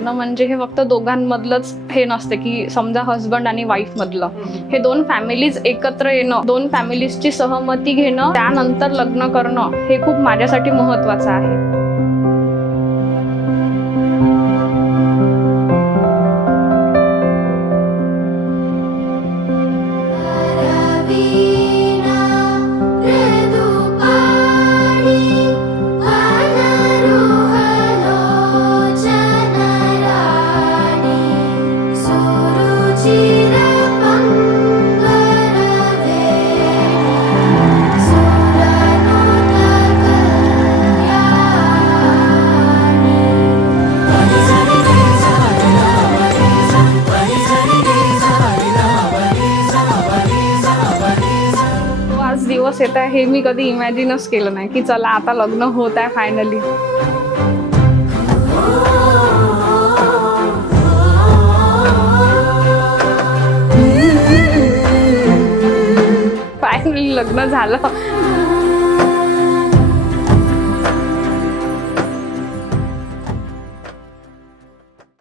लग्न म्हणजे हे फक्त दोघांमधलंच हे नसते की समजा हस्बंड आणि वाईफ मधलं, हे दोन फॅमिलीज एकत्र येणं, दोन फॅमिलीजची सहमती घेणं, त्यानंतर लग्न करणं हे खूप माझ्यासाठी महत्त्वाचं आहे. दिवस येत आहे हे मी कधी इमॅजिनच केलं नाही की चला आता लग्न होत आहे फायनली. फायनली लग्न झालं.